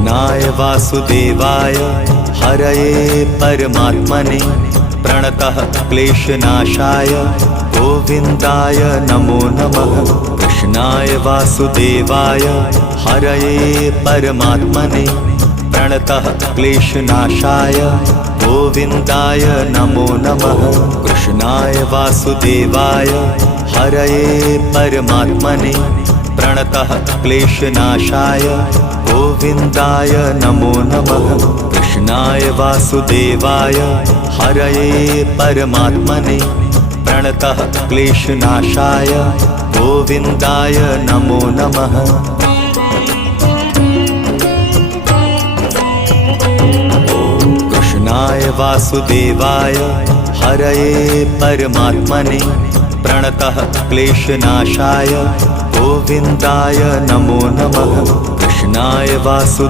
कृष्णाय वासुदेवाय हरये परमात्मने प्रणतः क्लेशनाशाय गोविन्दाय नमो नमः। कृष्णाय वासुदेवाय हरये परमात्मने प्रणतः क्लेशनाशाय गोविन्दाय नमो नमः। कृष्णाय वासुदेवाय हरये परमात्मने प्रणतः क्लेशनाशाय गोविन्दाय नमो नमः। कृष्णाय वासुदेवाय हरये परमात्मने प्रणतः क्लेशनाशाय गोविन्दाय नमो नमः। कृष्णाय वासुदेवाय हरये परमात्मने प्रणतः क्लेशनाशाय गोविन्दाय नमो नमः। कृष्णाय वासु